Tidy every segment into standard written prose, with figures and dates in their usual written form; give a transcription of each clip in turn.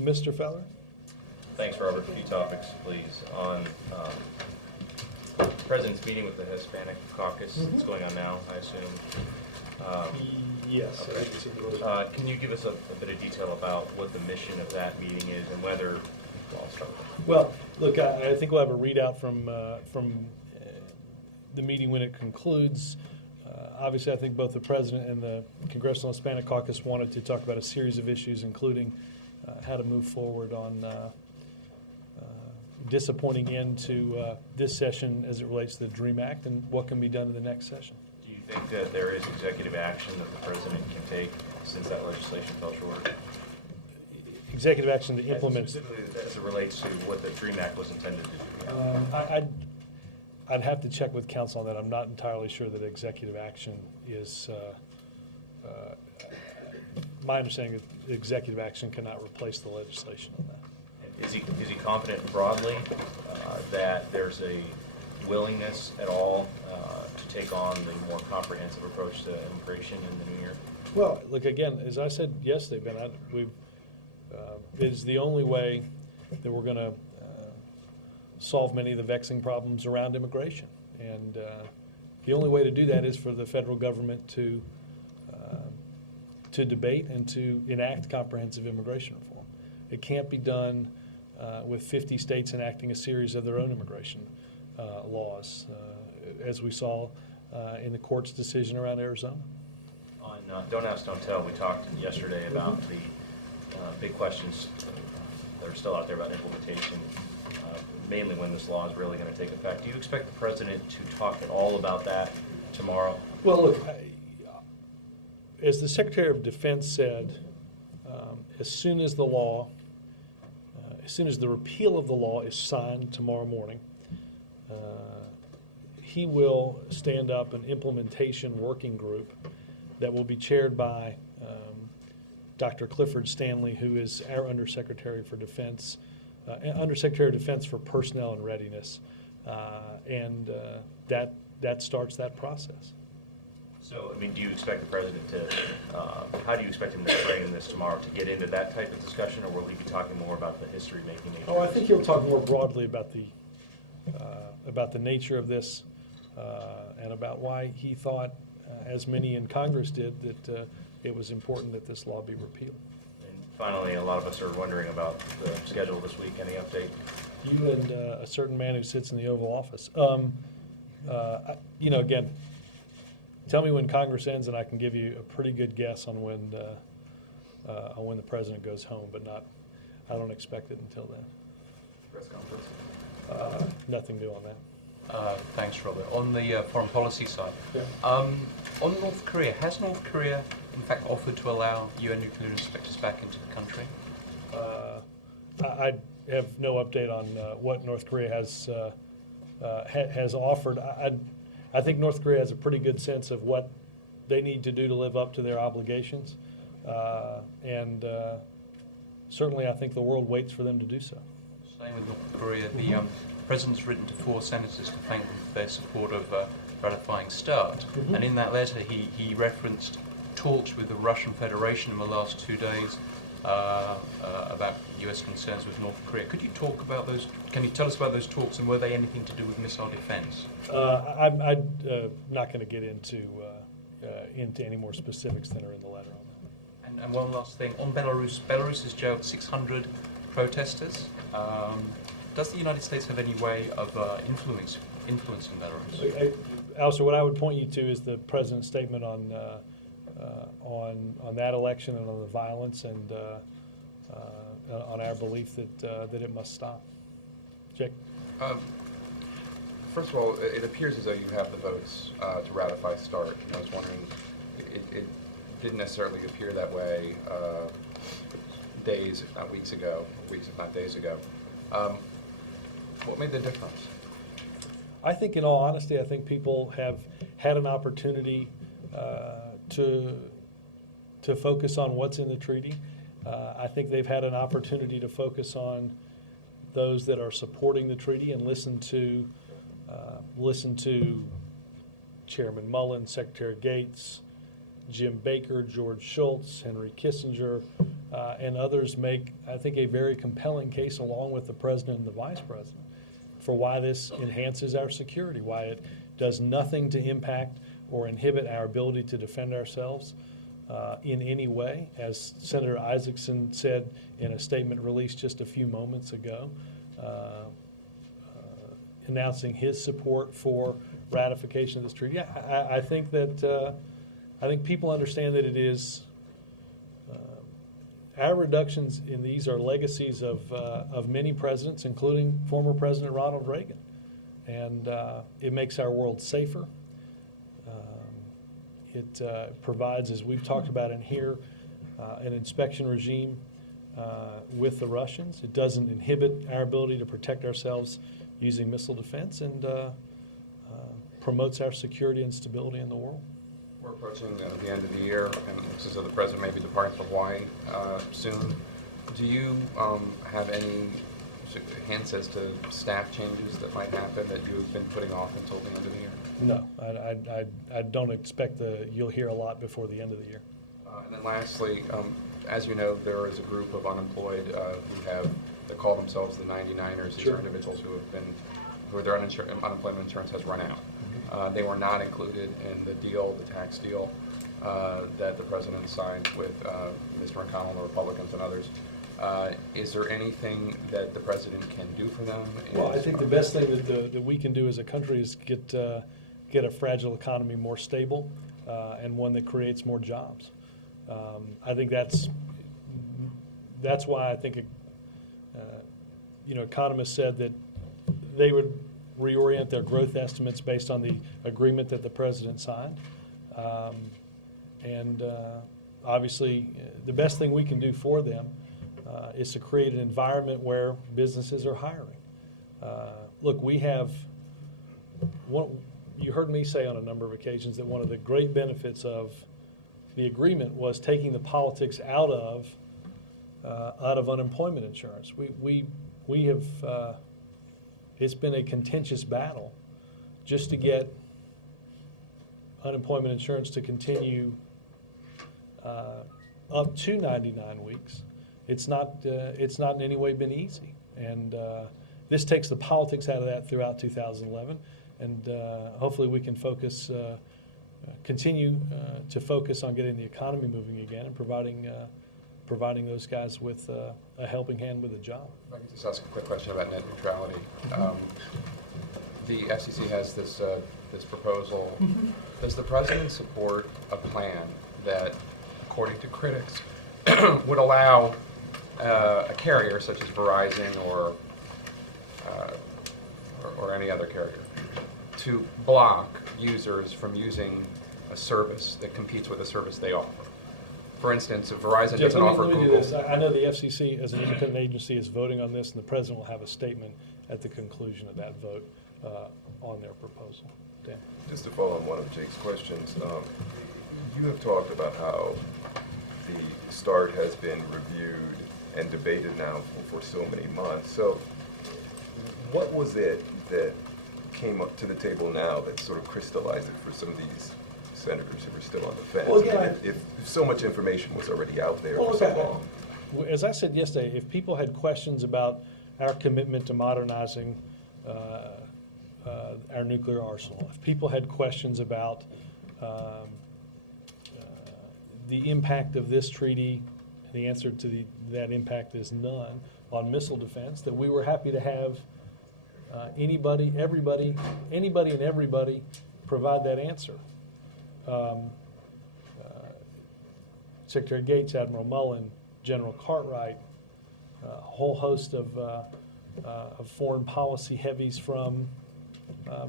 Mr. Feller? Thanks, Robert. A few topics, please. On the President's meeting with the Hispanic Caucus that's going on now, I assume. Yes. Okay. Can you give us a bit of detail about what the mission of that meeting is and whether, well, I'll start with that. Well, look, I think we'll have a readout from the meeting when it concludes. Obviously, I think both the President and the Congressional Hispanic Caucus wanted to talk about a series of issues, including how to move forward on disappointing end to this session as it relates to the DREAM Act and what can be done in the next session. Do you think that there is executive action that the President can take since that legislation fell short? Executive action to implement. Specifically as it relates to what the DREAM Act was intended to do. I'd have to check with counsel on that. I'm not entirely sure that executive action is, my understanding is executive action cannot replace the legislation on that. Is he confident broadly that there's a willingness at all to take on the more comprehensive approach to immigration in the new year? Well, look, again, as I said yesterday, Ben, it is the only way that we're going to solve many of the vexing problems around immigration. And the only way to do that is for the federal government to debate and to enact comprehensive immigration reform. It can't be done with 50 states enacting a series of their own immigration laws, as we saw in the court's decision around Arizona. On Don't Ask, Don't Tell, we talked yesterday about the big questions that are still out there about implementation, mainly when this law is really going to take effect. Do you expect the President to talk at all about that tomorrow? Well, look, as the Secretary of Defense said, as soon as the repeal of the law is signed tomorrow morning, he will stand up an implementation working group that will be chaired by Dr. Clifford Stanley, who is our Undersecretary for Defense, Undersecretary of Defense for Personnel and Readiness, and that starts that process. So, I mean, do you expect the President to, how do you expect him to frame this tomorrow, to get into that type of discussion, or will he be talking more about the history-making nature? Oh, I think he'll talk more broadly about the nature of this and about why he thought, as many in Congress did, that it was important that this law be repealed. And finally, a lot of us are wondering about the schedule this week. Any update? You and a certain man who sits in the Oval Office. Again, tell me when Congress ends, and I can give you a pretty good guess on when the President goes home. But I don't expect it until then. Press conference. Nothing new on that. Thanks, Robert. On the foreign policy side, Yeah. On North Korea, has North Korea in fact offered to allow UN nuclear inspectors back into the country? I have no update on what North Korea has offered. I think North Korea has a pretty good sense of what they need to do to live up to their obligations, and certainly I think the world waits for them to do so. Same with North Korea. The President's written to 4 senators to thank them for their support of ratifying START, and in that letter he referenced talks with the Russian Federation in the last 2 days about U.S. concerns with North Korea. Could you talk about those? Can you tell us about those talks, and were they anything to do with missile defense? I'm not going to get into any more specifics than are in the letter on that. And one last thing on Belarus. Belarus has jailed 600 protesters. Does the United States have any way of influencing Belarus? Alistair, what I would point you to is the President's statement on that election and on the violence and on our belief that it must stop. Jake? First of all, it appears as though you have the votes to ratify START. I was wondering, it didn't necessarily appear that way days, if not weeks ago, weeks, if not days ago. What made the difference? I think, in all honesty, I think people have had an opportunity to focus on what's in the treaty. I think they've had an opportunity to focus on those that are supporting the treaty and listen to Chairman Mullen, Secretary Gates, Jim Baker, George Shultz, Henry Kissinger, and others make, I think, a very compelling case, along with the president and the vice president, for why this enhances our security, why it does nothing to impact or inhibit our ability to defend ourselves in any way. As Senator Isaacson said in a statement released just a few moments ago, announcing his support for ratification of this treaty. I think that I think people understand that it is our reductions in these are legacies of many presidents, including former President Ronald Reagan, and it makes our world safer. It provides, as we've talked about in here, an inspection regime with the Russians. It doesn't inhibit our ability to protect ourselves using missile defense, and promotes our security and stability in the world. We're approaching the end of the year, and it looks as though the president may be departing for Hawaii soon. Do you have any hints as to staff changes that might happen that you've been putting off until the end of the year? No, I don't expect you'll hear a lot before the end of the year. And then lastly, as you know, there is a group of unemployed that call themselves the 99ers. These Sure. are individuals who their unemployment insurance has run out. They were not included in the deal, the tax deal, that the president signed with Mr. McConnell, the Republicans, and others. Is there anything that the president can do for them? Well, I think the best thing that we can do as a country is get a fragile economy more stable and one that creates more jobs. I think that's why I think economists said that they would reorient their growth estimates based on the agreement that the president signed. Obviously, the best thing we can do for them is to create an environment where businesses are hiring. Look, we have you heard me say on a number of occasions that one of the great benefits of the agreement was taking the politics out of unemployment insurance. We have it's been a contentious battle just to get unemployment insurance to continue up to 99 weeks. It's not in any way been easy, and this takes the politics out of that throughout 2011, and hopefully we can continue to focus on getting the economy moving again and providing those guys with a helping hand with a job. If I could just ask a quick question about net neutrality. The FCC has this proposal. Does the president support a plan that, according to critics, would allow a carrier such as Verizon or any other carrier to block users from using a service that competes with a service they offer? For instance, if Verizon Jeff, doesn't offer let me do Google. this. I know the FCC, as an independent agency, is voting on this, and the president will have a statement at the conclusion of that vote on their proposal. Dan? Just to follow on one of Jake's questions, you have talked about how the START has been reviewed and debated now for so many months. So what was it that came up to the table now that sort of crystallized it for some of these senators who were still on the fence? Well, again, if so much information was already out there Well, for so okay. long. As I said yesterday, if people had questions about our commitment to modernizing our nuclear arsenal, if people had questions about the impact of this treaty, the answer to that impact is none on missile defense, that we were happy to have anybody and everybody provide that answer. Secretary Gates, Admiral Mullen, General Cartwright, a whole host of foreign policy heavies from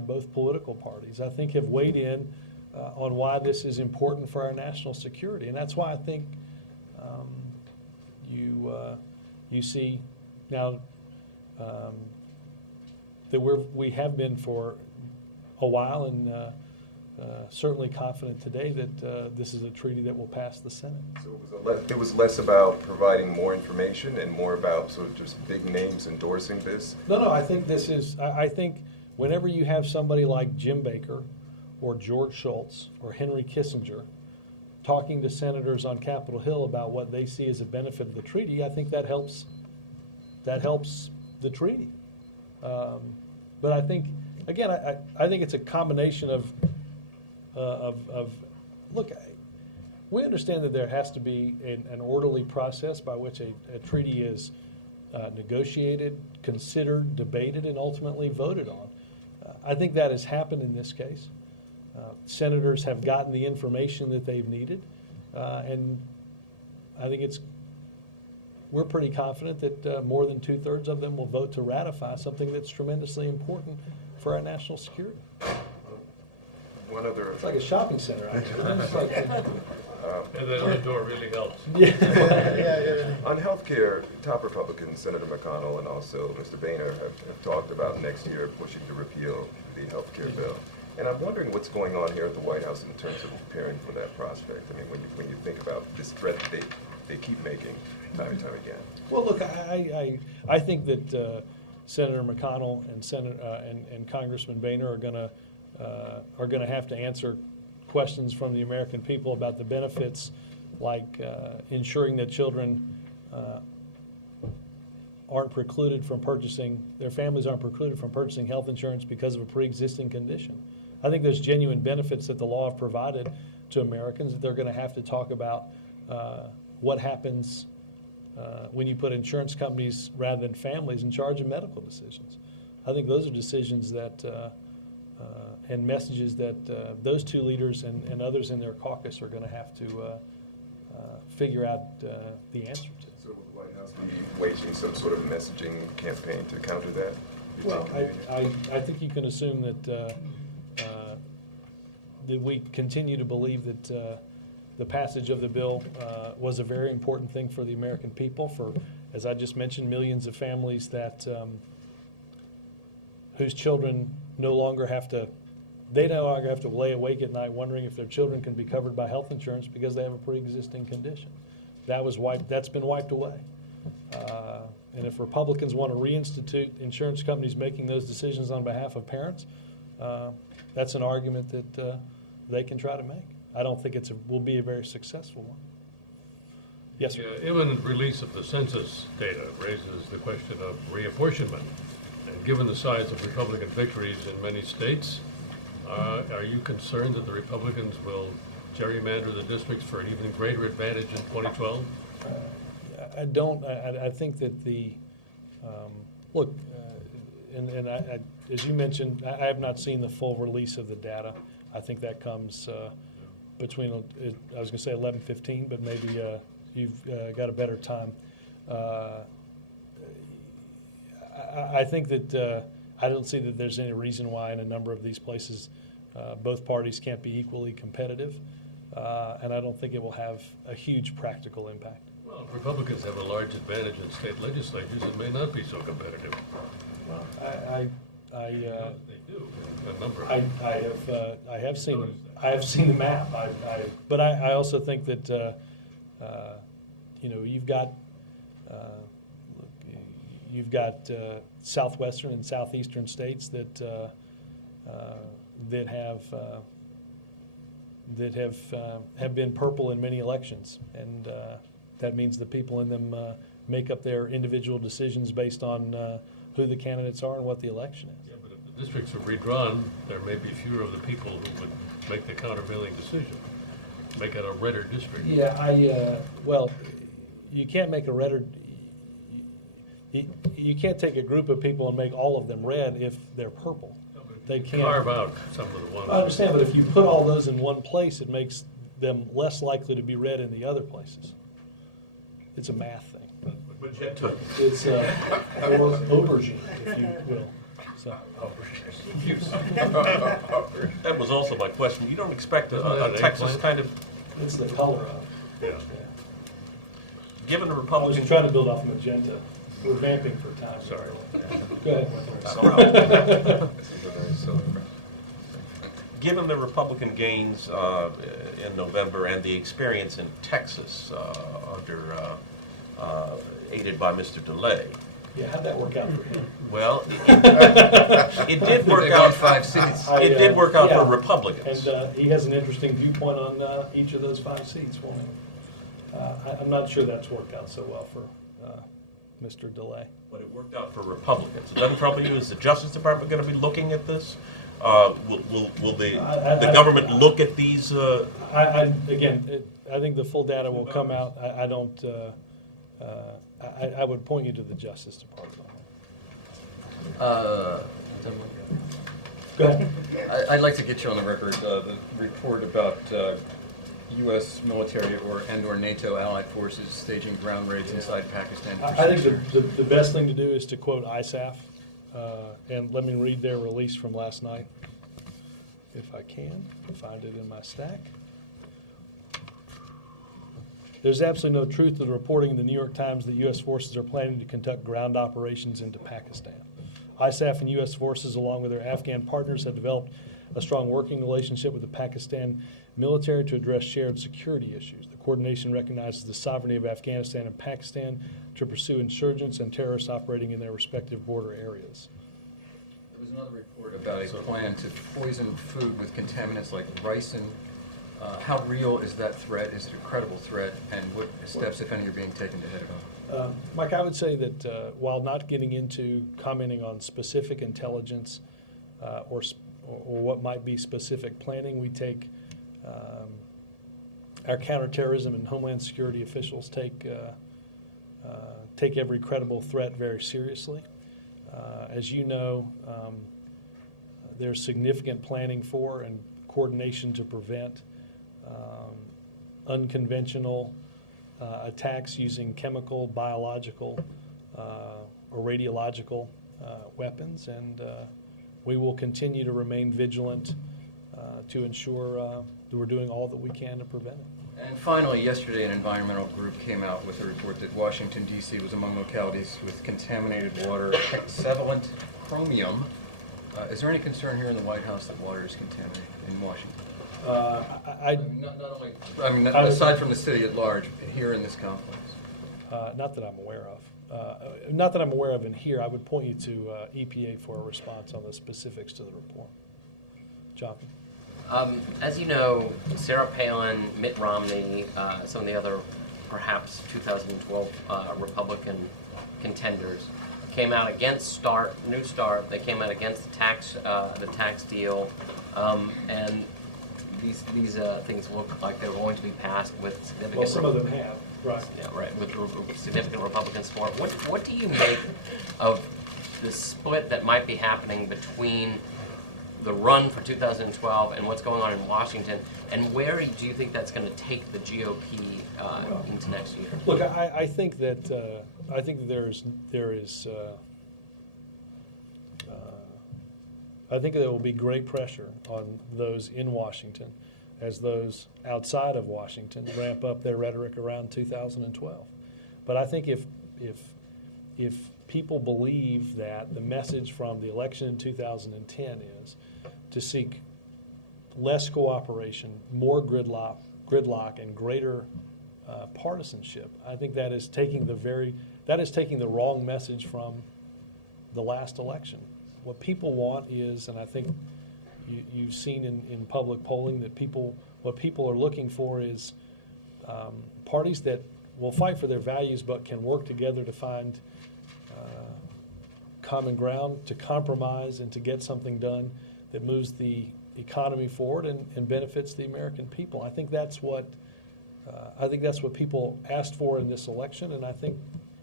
both political parties, I think, have weighed in on why this is important for our national security. And that's why I think you see now that we have been for a while, and certainly confident today that this is a treaty that will pass the Senate. So it was less about providing more information and more about sort of just big names endorsing this? No, I think this is, I think whenever you have somebody like Jim Baker or George Shultz or Henry Kissinger talking to senators on Capitol Hill about what they see as a benefit of the treaty, I think that helps the treaty. But I think, again, I think it's a combination of look, we understand that there has to be an orderly process by which a treaty is negotiated, considered, debated, and ultimately voted on. I think that has happened in this case. Senators have gotten the information that they've needed, and I think we're pretty confident that more than 2/3 of them will vote to ratify something that's tremendously important for our national security. One other. It's like a shopping center out here. It's like, And the other door really helps. On healthcare, top Republicans, Senator McConnell and also Mr. Boehner have talked about next year pushing to repeal the healthcare bill. And I'm wondering what's going on here at the White House in terms of preparing for that prospect. I mean, when you think about this threat that they keep making time and time again. well, look, I think that Senator McConnell and Congressman Boehner are going to have to answer questions from the American people about the benefits, like ensuring that children aren't precluded from purchasing, their families aren't precluded from purchasing health insurance because of a pre-existing condition. I think there's genuine benefits that the law have provided to Americans that they're going to have to talk about what happens when you put insurance companies rather than families in charge of medical decisions. I think those are decisions that and messages that those two leaders and others in their caucus are going to have to figure out the answer to. So will the White House be waging some sort of messaging campaign to counter that? Well, I think you can assume that that we continue to believe that the passage of the bill was a very important thing for the American people, for, as I just mentioned, millions of families that whose children no longer have to lay awake at night wondering if their children can be covered by health insurance because they have a pre-existing condition. That's been wiped away. And if Republicans want to reinstitute insurance companies making those decisions on behalf of parents, that's an argument that they can try to make. I don't think will be a very successful one. Yes, sir. The imminent release of the census data raises the question of reapportionment. And given the size of Republican victories in many states, are you concerned that the Republicans will gerrymander the districts for an even greater advantage in 2012? I don't. I think that look, and as you mentioned, I have not seen the full release of the data. I think that comes between, I was going to say 11:15, but maybe you've got a better time. I think that I don't see that there's any reason why in a number of these places both parties can't be equally competitive, and I don't think it will have a huge practical impact. Well, if Republicans have a large advantage in state legislatures, it may not be so competitive. Well, They do, a number of I them. have seen them. I have seen the map. But I also think that you've got southwestern and southeastern states that have been purple in many elections, and that means the people in them make up their individual decisions based on who the candidates are and what the election is. Yeah, but if the districts are redrawn, there may be fewer of the people who would make the countervailing decision, make it a redder district. Yeah, well, you can't make a redder. You can't take a group of people and make all of them red if they're purple. No, but They you can't carve out some of the ones. I understand, but if you put all those in one place, it makes them less likely to be red in the other places. It's a math thing. Magenta. It's or aubergine, if you will. So, That was also my question. You don't expect Isn't that a an Texas eggplant? kind of, it's the color of it. Yeah. given the I was Republican, trying to build off magenta. We're vamping for time. Sorry. Go ahead. This is a very silly. given the Republican gains in November and the experience in Texas aided by Mr. DeLay, Yeah, how'd that work out for him? Well, it did work out. 5 seats. It did work out Yeah. for Republicans. And he has an interesting viewpoint on each of those 5 seats, won't he? I'm not sure that's worked out so well for Mr. DeLay. But it worked out for Republicans. It doesn't trouble you, is the Justice Department going to be looking at this? Will the government look at these? Again, I think the full data will come out. I don't, I would point you to the Justice Department. Go ahead. I'd like to get you on the record, the report about U.S. military or NATO allied forces staging ground raids inside Pakistan. I think the best thing to do is to quote ISAF, and let me read their release from last night, if I can find it in my stack. There's absolutely no truth to the reporting in the New York Times that U.S. forces are planning to conduct ground operations into Pakistan. ISAF and U.S. forces, along with their Afghan partners, have developed a strong working relationship with the Pakistan military to address shared security issues. The coordination recognizes the sovereignty of Afghanistan and Pakistan to pursue insurgents and terrorists operating in their respective border areas. There was another report about a plan to poison food with contaminants like ricin. How real is that threat? Is it a credible threat? And what steps, if any, are being taken to head it off? Mike, I would say that while not getting into commenting on specific intelligence or what might be specific planning, we take our counterterrorism and homeland security officials take every credible threat very seriously. As you know, there's significant planning for and coordination to prevent unconventional attacks using chemical, biological, or radiological weapons, and we will continue to remain vigilant to ensure that we're doing all that we can to prevent it. And finally, yesterday an environmental group came out with a report that Washington, D.C. was among localities with contaminated water, hexavalent chromium. Is there any concern here in the White House that water is contaminated in Washington? Aside from the city at large, here in this complex. Not that I'm aware of. Not that I'm aware of in here. I would point you to EPA for a response on the specifics to the report. Jonathan? As you know, Sarah Palin, Mitt Romney, some of the other perhaps 2012 Republican contenders came out against New START. They came out against the tax deal, and these things look like they're going to be passed with significant. Well, some of them have, right? Yeah, right. With significant Republican support. What do you make of the split that might be happening between the run for 2012 and what's going on in Washington, and where do you think that's going to take the GOP into next year? Look, I think that I think there will be great pressure on those in Washington as those outside of Washington ramp up their rhetoric around 2012. But I think if people believe that the message from the election in 2010 is to seek less cooperation, more gridlock, and greater partisanship, I think that is taking the wrong message from the last election. What people want is, and I think you've seen in public polling that what people are looking for is parties that will fight for their values but can work together to find common ground, to compromise, and to get something done that moves the economy forward and benefits the American people. I think that's what people asked for in this election, and I think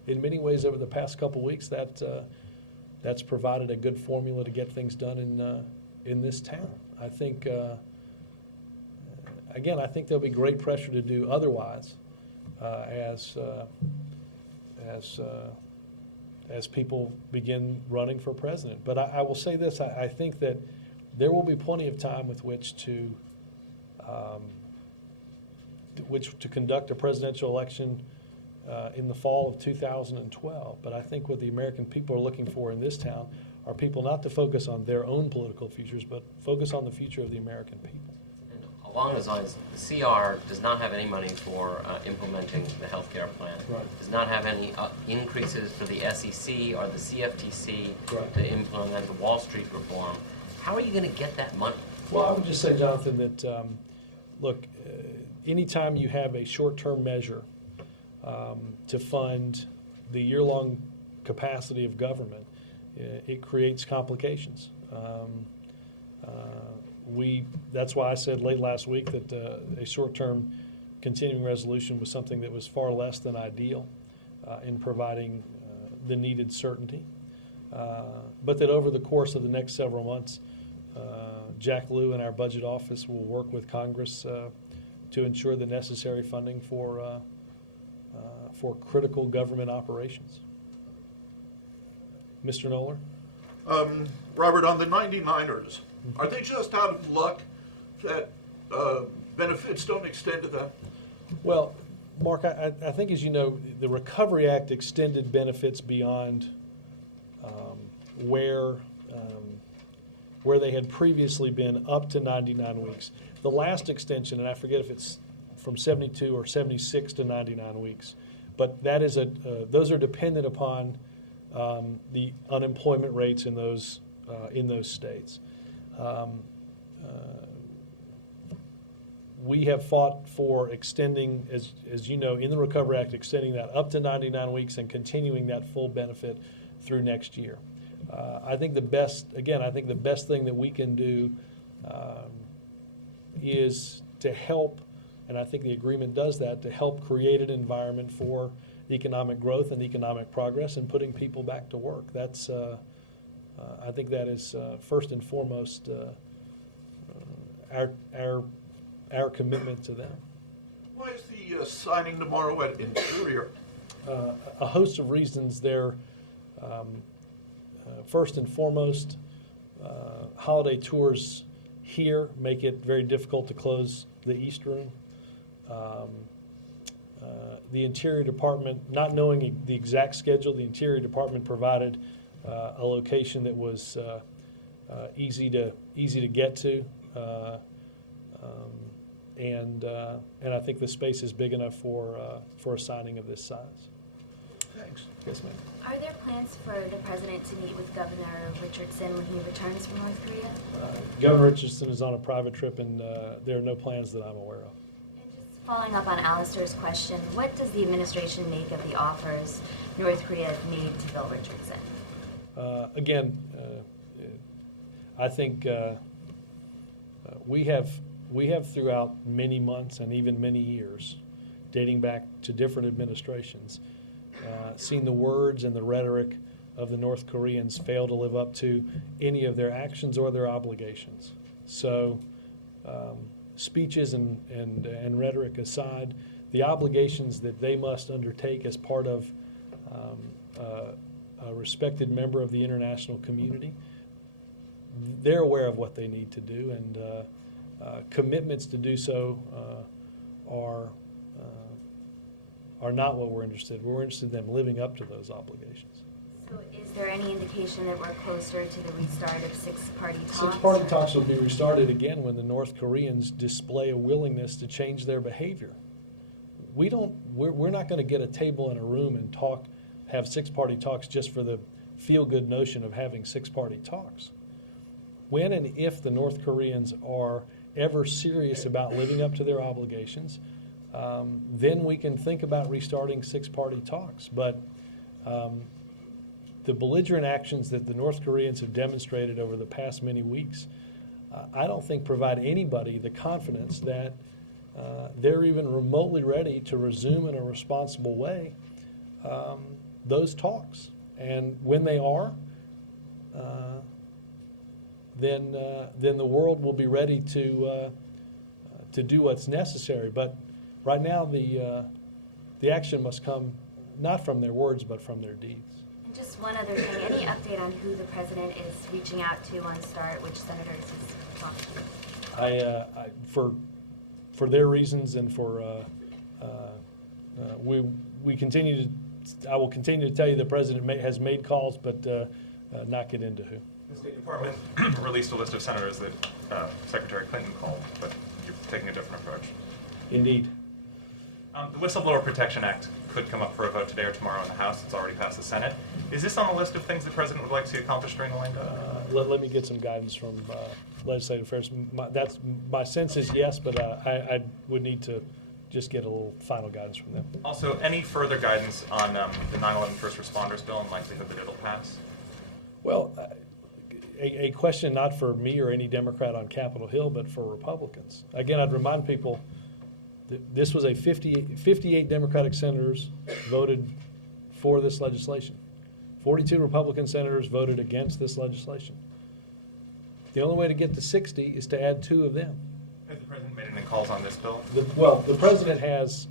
in many ways over the past couple weeks that's provided a good formula to get things done in this town. I think again, I think there'll be great pressure to do otherwise as people begin running for president. But I will say this: I think that there will be plenty of time with which to conduct a presidential election in the fall of 2012. But I think what the American people are looking for in this town are people not to focus on their own political futures, but focus on the future of the American people. And Along those lines, the CR does not have any money for implementing the healthcare plan. Right. Does not have any increases for the SEC or the CFTC Right. to implement the Wall Street reform. How are you going to get that money? Well, I would just say, Jonathan, that, look, anytime you have a short-term measure to fund the year-long capacity of government, it creates complications. That's why I said late last week that a short-term continuing resolution was something that was far less than ideal in providing the needed certainty. But that over the course of the next several months, Jack Lew and our budget office will work with Congress to ensure the necessary funding for critical government operations. Mr. Knoller? Robert, on the 99ers, are they just out of luck that benefits don't extend to them? Well, Mark, I think, as you know, the Recovery Act extended benefits beyond where they had previously been up to 99 weeks. The last extension, and I forget if it's from 72 or 76 to 99 weeks, but that is those are dependent upon the unemployment rates in those states. We have fought for extending, as you know, in the Recovery Act, extending that up to 99 weeks and continuing that full benefit through next year. I think the best thing that we can do is to help, and I think the agreement does that, to help create an environment for economic growth and economic progress and putting people back to work. That's, I think that is first and foremost our commitment to them. Why is the signing tomorrow at Interior? A host of reasons there. First and foremost, holiday tours here make it very difficult to close the East Room. The Interior Department, not knowing the exact schedule, the Interior Department provided a location that was easy to get to, and I think the space is big enough for a signing of this size. Thanks. Yes, ma'am. Are there plans for the president to meet with Governor Richardson when he returns from North Korea? Governor Richardson is on a private trip, and there are no plans that I'm aware of. And just following up on Alistair's question, what does the administration make of the offers North Korea made to Bill Richardson? Again, I think we have throughout many months and even many years, dating back to different administrations, seen the words and the rhetoric of the North Koreans fail to live up to any of their actions or their obligations. So speeches and rhetoric aside, the obligations that they must undertake as part of a respected member of the international community, they're aware of what they need to do, and commitments to do so are not what we're interested in. We're interested in them living up to those obligations. So is there any indication that we're closer to the restart of six-party talks? Six-party talks will be restarted again when the North Koreans display a willingness to change their behavior. We're not going to get a table in a room and have six-party talks just for the feel-good notion of having six-party talks. When and if the North Koreans are ever serious about living up to their obligations, then we can think about restarting six-party talks. But the belligerent actions that the North Koreans have demonstrated over the past many weeks, I don't think provide anybody the confidence that they're even remotely ready to resume in a responsible way those talks. And when they are, then the world will be ready to do what's necessary. But right now, the action must come not from their words, but from their deeds. And just one other thing, any update on who the president is reaching out to on START, which senators he's talking to? For their reasons and for we continue to. I will continue to tell you the president has made calls, but not get into who. The State Department released a list of senators that Secretary Clinton called, but taking a different approach. Indeed. The Whistleblower Protection Act could come up for a vote today or tomorrow in the House. It's already passed the Senate. Is this on the list of things the President would like to see accomplished during the window? Let me get some guidance from legislative affairs. My sense is yes, but I would need to just get a little final guidance from them. Also, any further guidance on the 9/11 first responders bill and likelihood that it'll pass? Well, a question not for me or any Democrat on Capitol Hill, but for Republicans. Again, I'd remind people that this was 58 Democratic senators voted for this legislation. 42 Republican senators voted against this legislation. The only way to get to 60 is to add 2 of them. Has the President made any calls on this bill? The President has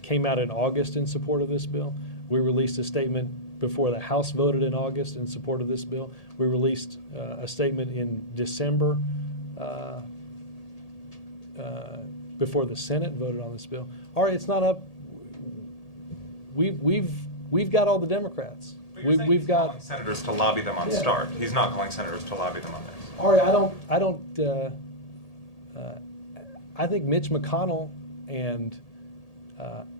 came out in August in support of this bill. We released a statement before the House voted in August in support of this bill. We released a statement in December before the Senate voted on this bill. All right, it's not up. We've got all the Democrats. We've got calling senators to lobby them on START. He's not calling senators to lobby them on this. All right, I think Mitch McConnell and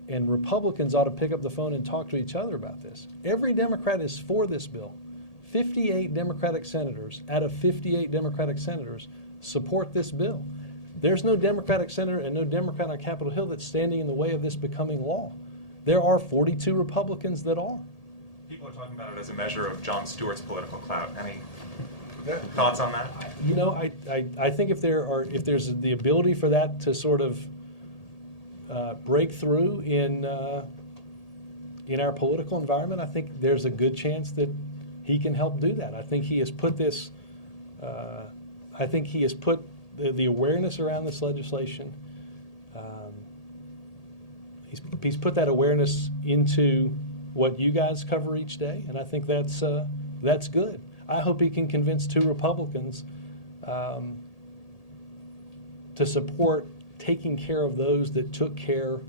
Republicans ought to pick up the phone and talk to each other about this. Every Democrat is for this bill. 58 Democratic senators out of 58 Democratic senators support this bill. There's no Democratic senator and no Democrat on Capitol Hill that's standing in the way of this becoming law. There are 42 Republicans that are. People are talking about it as a measure of Jon Stewart's political clout. Any thoughts on that? You know, I think if there's the ability for that to sort of break through in our political environment, I think there's a good chance that he can help do that. I think he has put this. I think he has put the awareness around this legislation. He's put that awareness into what you guys cover each day, and I think that's good. I hope he can convince 2 Republicans to support taking care of those that took care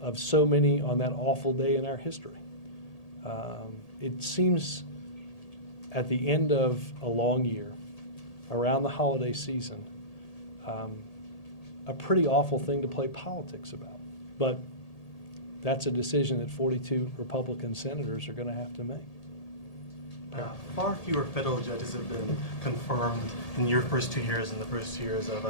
of so many on that awful day in our history. It seems at the end of a long year, around the holiday season, a pretty awful thing to play politics about. But that's a decision that 42 Republican senators are going to have to make. Far fewer federal judges have been confirmed in your first 2 years and the first 2 years of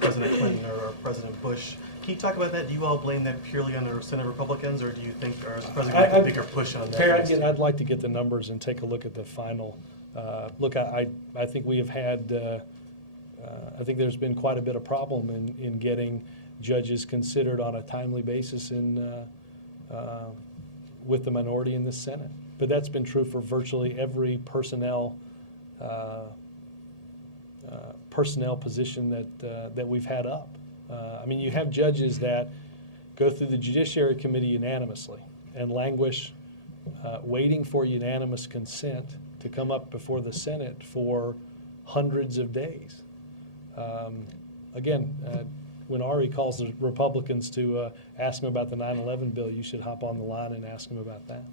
President Clinton or President Bush. Can you talk about that? Do you all blame that purely on the Senate Republicans, or do you think, or is the President going to make a bigger push on that? Terry, I'd like to get the numbers and take a look at the final. Look, I think we have had, I think there's been quite a bit of problem in getting judges considered on a timely basis with the minority in the Senate. But that's been true for virtually every personnel position that we've had up. I mean, you have judges that go through the Judiciary Committee unanimously and languish waiting for unanimous consent to come up before the Senate for hundreds of days. Again, when Ari calls the Republicans to ask him about the 9/11 bill, you should hop on the line and ask him about that.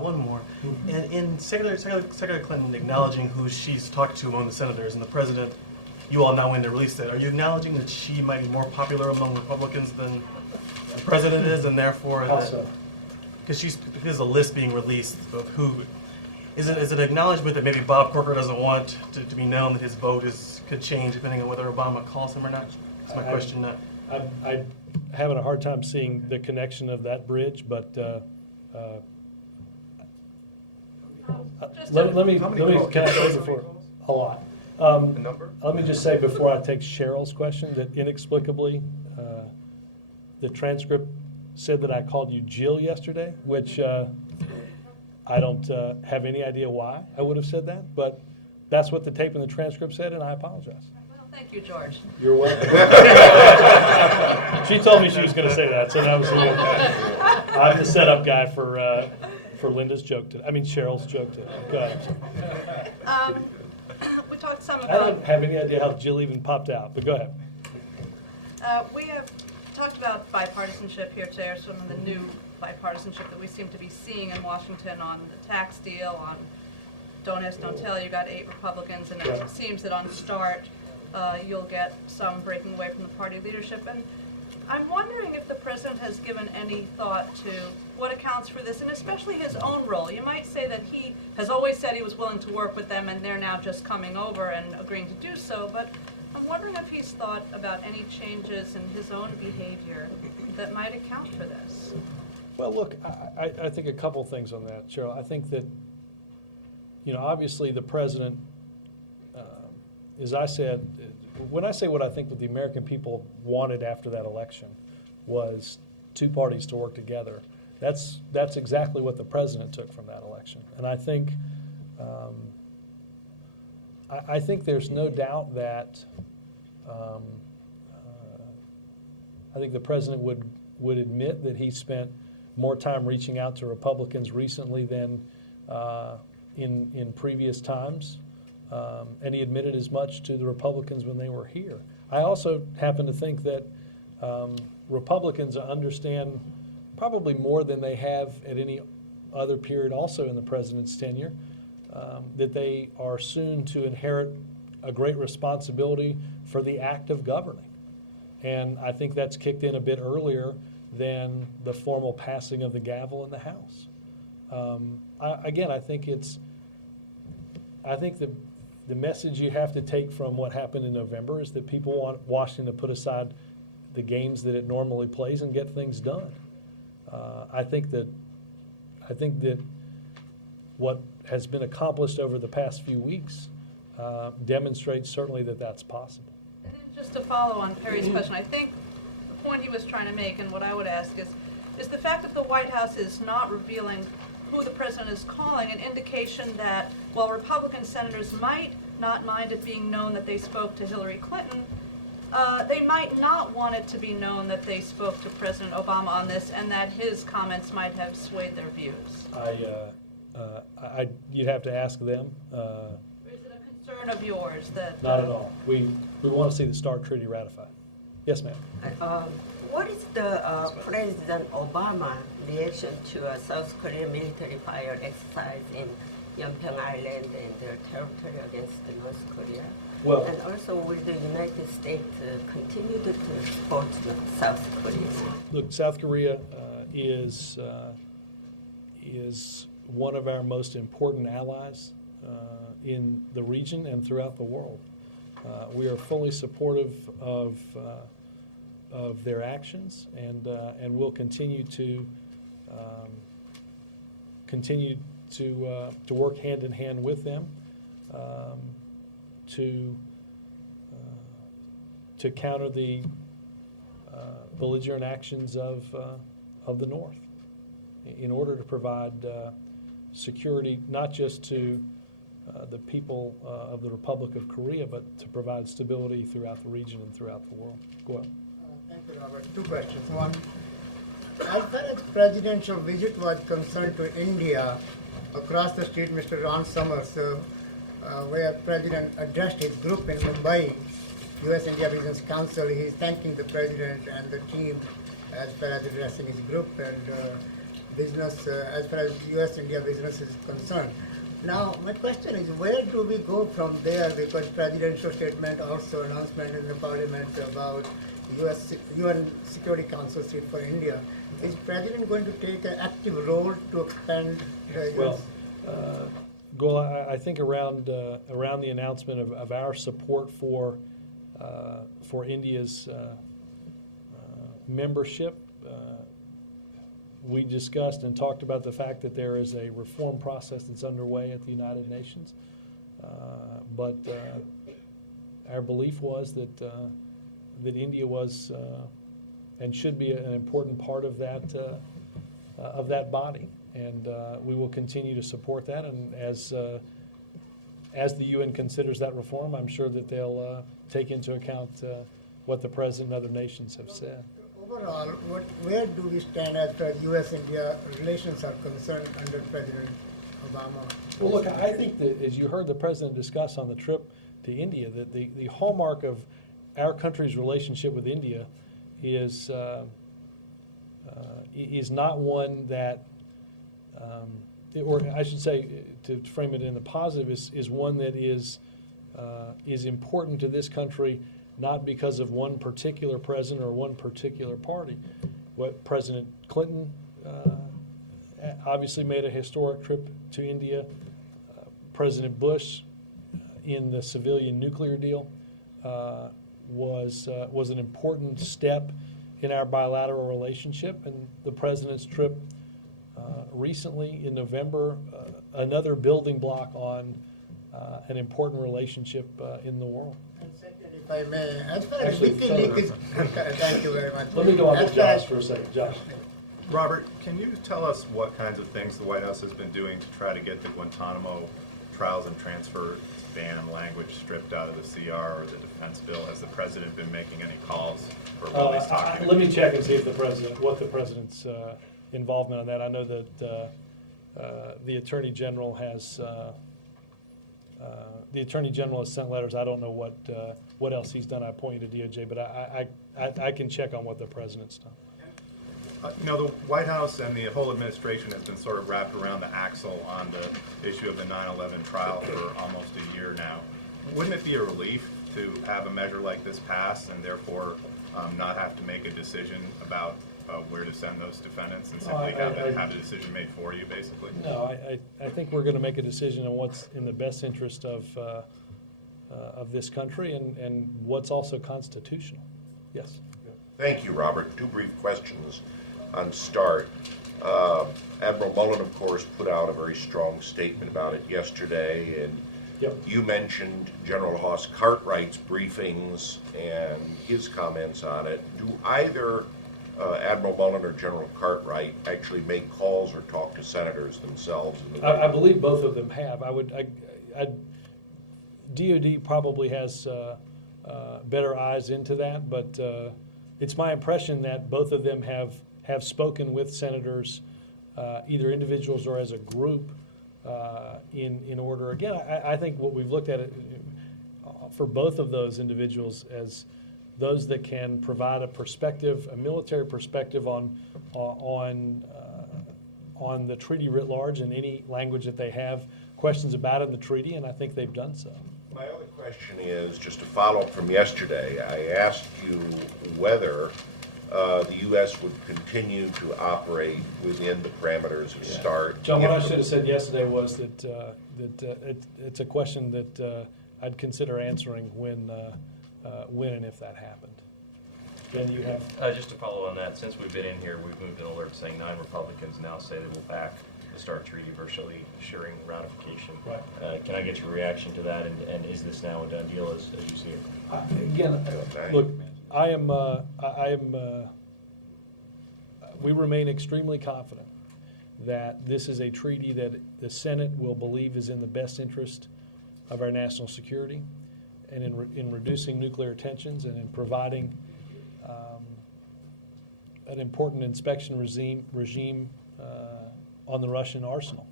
One more. And in Secretary Clinton acknowledging who she's talked to among the senators and the President, you all now went to release that. Are you acknowledging that she might be more popular among Republicans than the President is, and therefore because there's a list being released of who is it an acknowledgement that maybe Bob Corker doesn't want to be known that his vote could change depending on whether Obama calls him or not? That's my question. I'm having a hard time seeing the connection of that bridge, but let me can I say before a lot. Let me just say before I take Cheryl's question that inexplicably the transcript said that I called you Jill yesterday, which I don't have any idea why I would have said that, but that's what the tape and the transcript said, and I apologize. Well, thank you, George. You're welcome. She told me she was going to say that, so that was I'm the setup guy for Linda's joke today. I mean Cheryl's joke today. Go ahead. We talked some about. I don't have any idea how Jill even popped out, but go ahead. We have talked about bipartisanship here today, or some of the new bipartisanship that we seem to be seeing in Washington on the tax deal, on Don't Ask, Don't Tell. You got 8 Republicans, and it seems that on START, you'll get some breaking away from the party leadership. And I'm wondering if the president has given any thought to what accounts for this, and especially his own role. You might say that he has always said he was willing to work with them, and they're now just coming over and agreeing to do so, but I'm wondering if he's thought about any changes in his own behavior that might account for this. Well, look, I think a couple things on that, Cheryl. I think that, obviously the president, as I said, when I say what I think that the American people wanted after that election was two parties to work together, that's exactly what the president took from that election. And I think I think there's no doubt that I think the president would admit that he spent more time reaching out to Republicans recently than in previous times. And he admitted as much to the Republicans when they were here. I also happen to think that Republicans understand probably more than they have at any other period also in the president's tenure, that they are soon to inherit a great responsibility for the act of governing. And I think that's kicked in a bit earlier than the formal passing of the gavel in the House. I think the message you have to take from what happened in November is that people want Washington to put aside the games that it normally plays and get things done. I think that what has been accomplished over the past few weeks demonstrates certainly that that's possible. And then just to follow on Perry's question, I think the point he was trying to make, and what I would ask is the fact that the White House is not revealing who the president is calling an indication that while Republican senators might not mind it being known that they spoke to Hillary Clinton, they might not want it to be known that they spoke to President Obama on this and that his comments might have swayed their views. You'd have to ask them. Is it a concern of yours that... Not at all. We want to see the START Treaty ratified. Yes, ma'am. What is the President Obama reaction to a South Korean military fire exercise in Yeonpyeong Island and their territory against North Korea? Well, and also, will the United States continue to support South Korea? Look, South Korea is one of our most important allies in the region and throughout the world. We are fully supportive of their actions, and will continue to work hand in hand with them to counter the belligerent actions of the North, in order to provide security not just to the people of the Republic of Korea, but to provide stability throughout the region and throughout the world. Go ahead. Thank you, Robert. Two questions. One, as far as presidential visit was concerned to India, across the street, Mr. Ron Summers, where President addressed his group in Mumbai, U.S.-India Business Council, he's thanking the president and the team as far as addressing his group and business, as far as U.S.-India business is concerned. Now, my question is, where do we go from there? Because presidential statement, also announcement in the parliament about UN Security Council seat for India. Is President going to take an active role to expand the US? Well, Gul, I think around the announcement of our support for India's membership, we discussed and talked about the fact that there is a reform process that's underway at the United Nations. But our belief was that India was and should be an important part of that body, and we will continue to support that. And as the UN considers that reform, I'm sure that they'll take into account what the President and other nations have said. Overall, where do we stand as far as U.S.-India relations are concerned under President Obama? Well, look, I think that as you heard the President discuss on the trip to India, that the hallmark of our country's relationship with India is not one that, or I should say, to frame it in the positive, is one that is is important to this country, not because of one particular president or one particular party. What President Clinton obviously made a historic trip to India. President Bush, in the civilian nuclear deal, was an important step in our bilateral relationship. And the president's trip recently in November, another building block on an important relationship in the world. And second, if I may, as far as Actually, WikiLeaks is, thank you very much. Let me go on As to far as- Josh for a second. Josh. Robert, can you tell us what kinds of things the White House has been doing to try to get the Guantanamo trials and transfer ban language stripped out of the CR or the defense bill? Has the president been making any calls for while he's talking? Let me check and see if what the president's involvement on that. I know that the Attorney General has sent letters. I don't know what else he's done. I point you to DOJ, but I can check on what the president's done. You know, the White House and the whole administration has been sort of wrapped around the axle on the issue of the 9/11 trial for almost a year now. Wouldn't it be a relief to have a measure like this pass and therefore not have to make a decision about where to send those defendants and simply have a decision made for you, basically? No, I think we're going to make a decision on what's in the best interest of this country and what's also constitutional. Yes. Thank you, Robert. Two brief questions on START. Admiral Mullen, of course, put out a very strong statement about it yesterday, and you mentioned General Hoss Cartwright's briefings and his comments on it. Do either Admiral Mullen or General Cartwright actually make calls or talk to senators themselves? I believe both of them have. DOD probably has better eyes into that, but it's my impression that both of them have spoken with senators, either individuals or as a group, in order. Again, I think what we've looked at it for both of those individuals as those that can provide a perspective, a military perspective on the treaty writ large and any language that they have questions about in the treaty, and I think they've done so. My other question is, just to follow up from yesterday, I asked you whether the U.S. would continue to operate within the parameters of START. John, what I should have said yesterday was that it's a question that I'd consider answering when and if that happened. Ben, you have? Just to follow on that, since we've been in here, we've moved an alert saying 9 Republicans now say they will back the START treaty, virtually assuring ratification. Right. Can I get your reaction to that, and is this now a done deal as you see it? Again, look, we remain extremely confident that this is a treaty that the Senate will believe is in the best interest of our national security and in reducing nuclear tensions and in providing an important inspection regime on the Russian arsenal.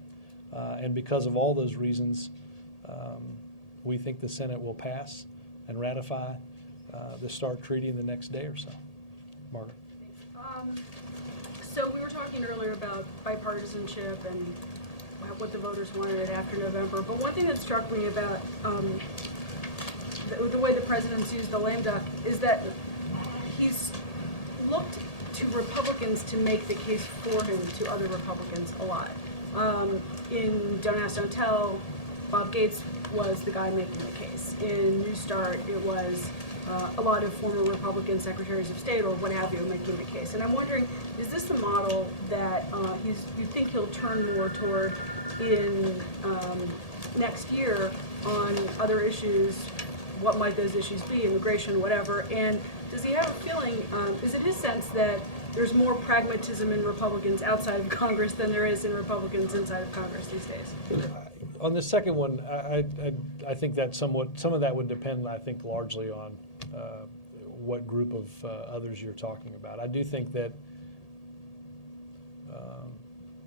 And because of all those reasons, we think the Senate will pass and ratify the START treaty in the next day or so. Margaret. So we were talking earlier about bipartisanship and what the voters wanted after November. But one thing that struck me about the way the president's used the lame duck is that he's looked to Republicans to make the case for him to other Republicans a lot. In Don't Ask, Don't Tell, Bob Gates was the guy making the case. In New START, it was a lot of former Republican secretaries of state or what have you making the case. And I'm wondering, is this the model that you think he'll turn more toward in next year on other issues? What might those issues be, immigration, whatever? And does he have a feeling, is it his sense that there's more pragmatism in Republicans outside of Congress than there is in Republicans inside of Congress these days? On the second one, I think that some of that would depend, I think, largely on what group of others you're talking about. I do think that,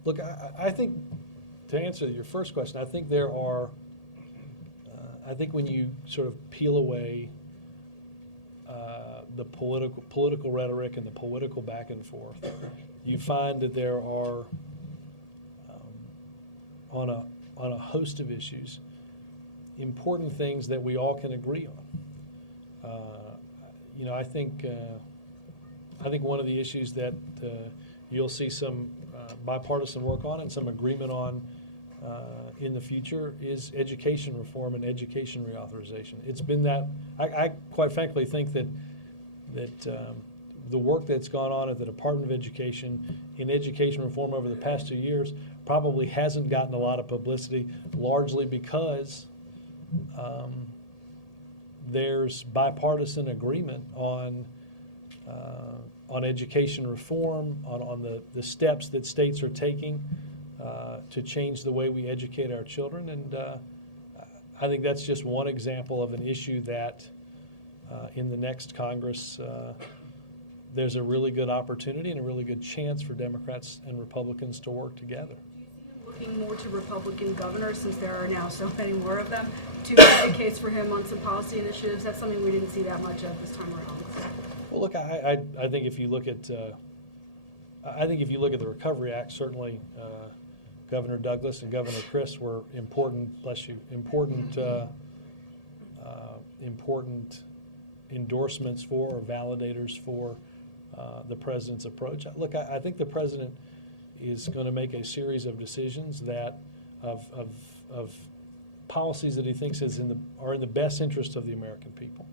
look, I think, to answer your first question, I think there are, I think when you sort of peel away the political rhetoric and the political back and forth, you find that there are, on a host of issues, important things that we all can agree on. You know, I think one of the issues that you'll see some bipartisan work on and some agreement on in the future is education reform and education reauthorization. It's been that, I quite frankly think that the work that's gone on at the Department of Education in education reform over the past 2 years probably hasn't gotten a lot of publicity, largely because there's bipartisan agreement on education reform, on the steps that states are taking to change the way we educate our children. And I think that's just one example of an issue that in the next Congress there's a really good opportunity and a really good chance for Democrats and Republicans to work together. Looking more to Republican governors, since there are now so many more of them, to make a case for him on some policy initiatives? That's something we didn't see that much of this time around. Well, look, I think if you look at the Recovery Act, certainly Governor Douglas and Governor Chris were important. Bless you. Important endorsements for or validators for the president's approach. Look, I think the president is going to make a series of decisions that of policies that he thinks are in the best interest of the American people,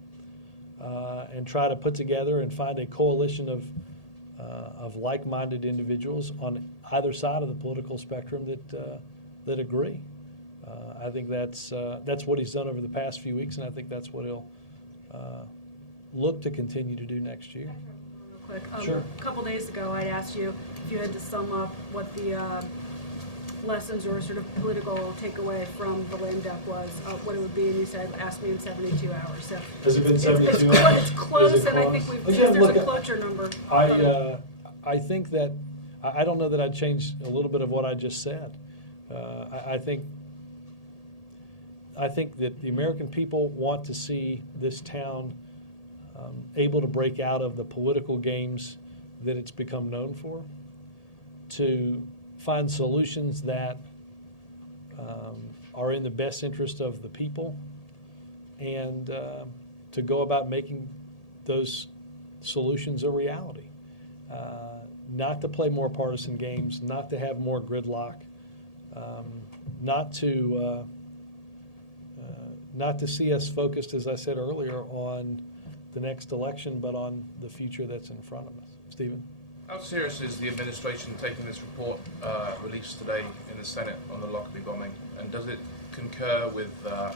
and try to put together and find a coalition of like-minded individuals on either side of the political spectrum that agree. I think that's what he's done over the past few weeks, and I think that's what he'll look to continue to do next year. Quick. Sure. A couple days ago, I'd asked you if you had to sum up what the lessons or sort of political takeaway from the lame duck was, what it would be, and you said, ask me in 72 hours. So has it been 72 hours? It's close, and I think there's a cloture number. I think that, I don't know that I'd change a little bit of what I just said. I think that the American people want to see this town able to break out of the political games that it's become known for, to find solutions that are in the best interest of the people, and to go about making those solutions a reality. Not to play more partisan games, not to have more gridlock, not to see us focused, as I said earlier, on the next election, but on the future that's in front of us. Stephen? How serious is the administration taking this report released today in the Senate on the Lockerbie bombing, and does it concur with the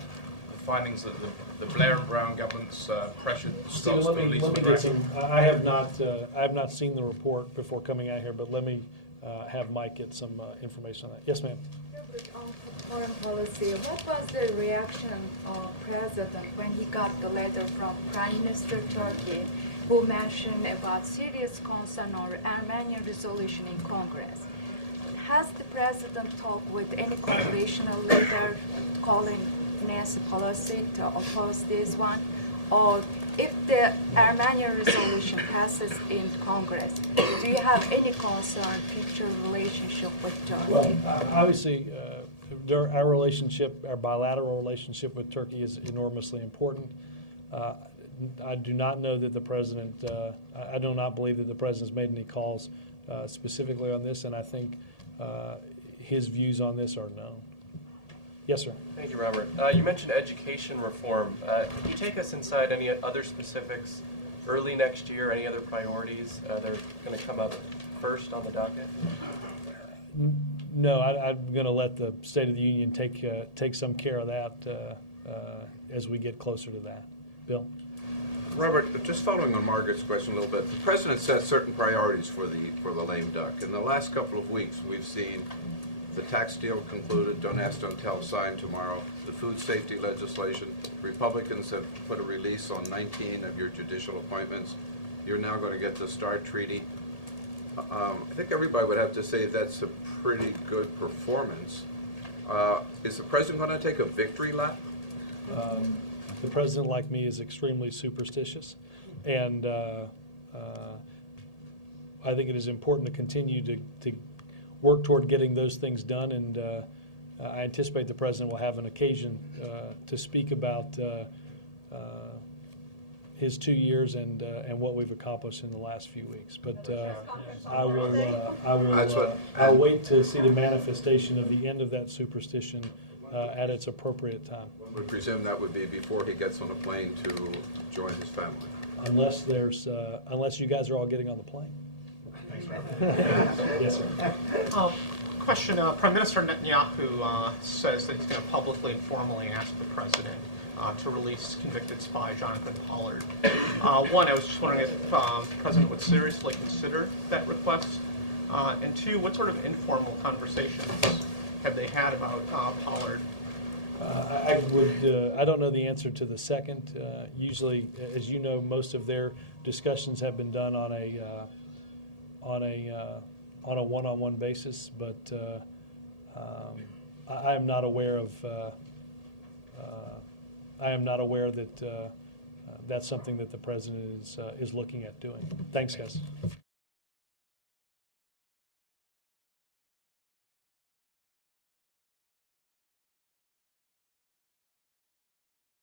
findings that the Blair and Brown governments pressured Scots to release let me get some. I have not seen the report before coming out here, but let me have Mike get some information on that. Yes, ma'am. On foreign policy, what was the reaction of President when he got the letter from Prime Minister Turkey, who mentioned about serious concern on Armenian resolution in Congress? Has the President talked with any congressional leader calling Nancy Pelosi to oppose this one? Or if the Armenian resolution passes in Congress, do you have any concern future relationship with Turkey? Well, obviously, our relationship, our bilateral relationship with Turkey is enormously important. I do not know that the president, I do not believe that the president's made any calls specifically on this, and I think his views on this are known. Yes, sir. Thank you, Robert. You mentioned education reform. Can you take us inside any other specifics early next year, any other priorities that are going to come up first on the docket? No, I'm going to let the State of the Union take some care of that as we get closer to that. Bill? Robert, just following on Margaret's question a little bit, the President set certain priorities for the lame duck. In the last couple of weeks, we've seen the tax deal concluded, don't ask, don't tell, signed tomorrow, the food safety legislation. Republicans have put a release on 19 of your judicial appointments. You're now going to get the START treaty. I think everybody would have to say that's a pretty good performance. Is the President going to take a victory lap? The President, like me, is extremely superstitious, and I think it is important to continue to work toward getting those things done, and I anticipate the president will have an occasion to speak about his 2 years and what we've accomplished in the last few weeks. But I'll wait to see the manifestation of the end of that superstition at its appropriate time. One would presume that would be before he gets on a plane to join his family. Unless you guys are all getting on the plane. Thanks, Robert. Yes, sir. Question, Prime Minister Netanyahu says that he's going to publicly and formally ask the president to release convicted spy Jonathan Pollard. One, I was just wondering if the president would seriously consider that request. And two, what sort of informal conversations have they had about Pollard? I don't know the answer to the second. Usually, as you know, most of their discussions have been done on a one-on-one basis, but I am not aware of. I am not aware that that's something that the president is looking at doing. Thanks, guys.